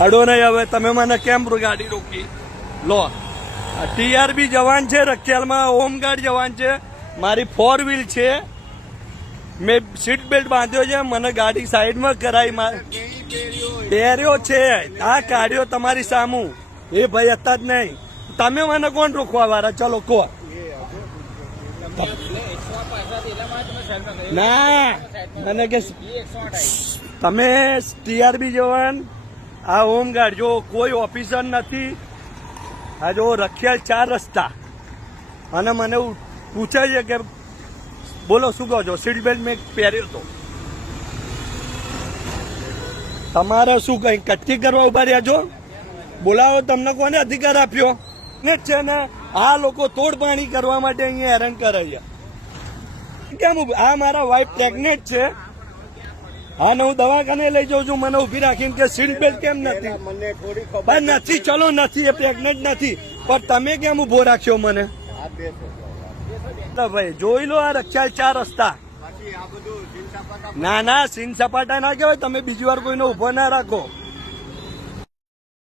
અડો નહીં હવે તમે મને કેમ ગાડી રોકી લો ટીઆરબી જવાન છે રખિયાલમાં હોમગાર્ડ જવાન છે મારી 4 વ્હીલ છે મેં સીટ બેલ્ટ બાંધ્યો છે મને ગાડી સાઈડમાં કરાવી પહેર્યો છે આ કાઢ્યો તમારી સામું એ ભાઈ હતા જ નહીં તમે મને કોણ રોકવા વાળા ચલો કહો ના મને કે તમે ટીઆરબી જવાન આ હોમગાર્ડ જો કોઈ ઓફિસર નથી આ જો રખિયાલ 4 રસ્તા અને મને પૂછે છે કે બોલો શું કહો છો સીટ બેલ્ટ મેં પહેર્યો હતો તમારે શું કઈ કટકી કરવા ઉભા રહ્યા છો બોલાવો તમને કોને અધિકાર આપ્યો ને છે ને આ લોકો તોડ પાણી કરવા માટે અહીંયા હેરાન કરે છે કેમ આ મારા વાઈફ પ્રેગ્નેન્ટ છે હા ને હું દવાખાને લઈ જાઉં છું મને ઉભી રાખીને કે સીટ બેલ્ટ કેમ નથી નથી ચલો નથી એ પ્રેગ્નેન્ટ નથી પણ તમે કેમ ઉભો રાખ્યો મને ભાઈ જોઈ લો આ રખિયાલ 4 રસ્તા ના સીન સપાટા ના કહેવાય તમે બીજી વાર કોઈને ઉભો ના રાખો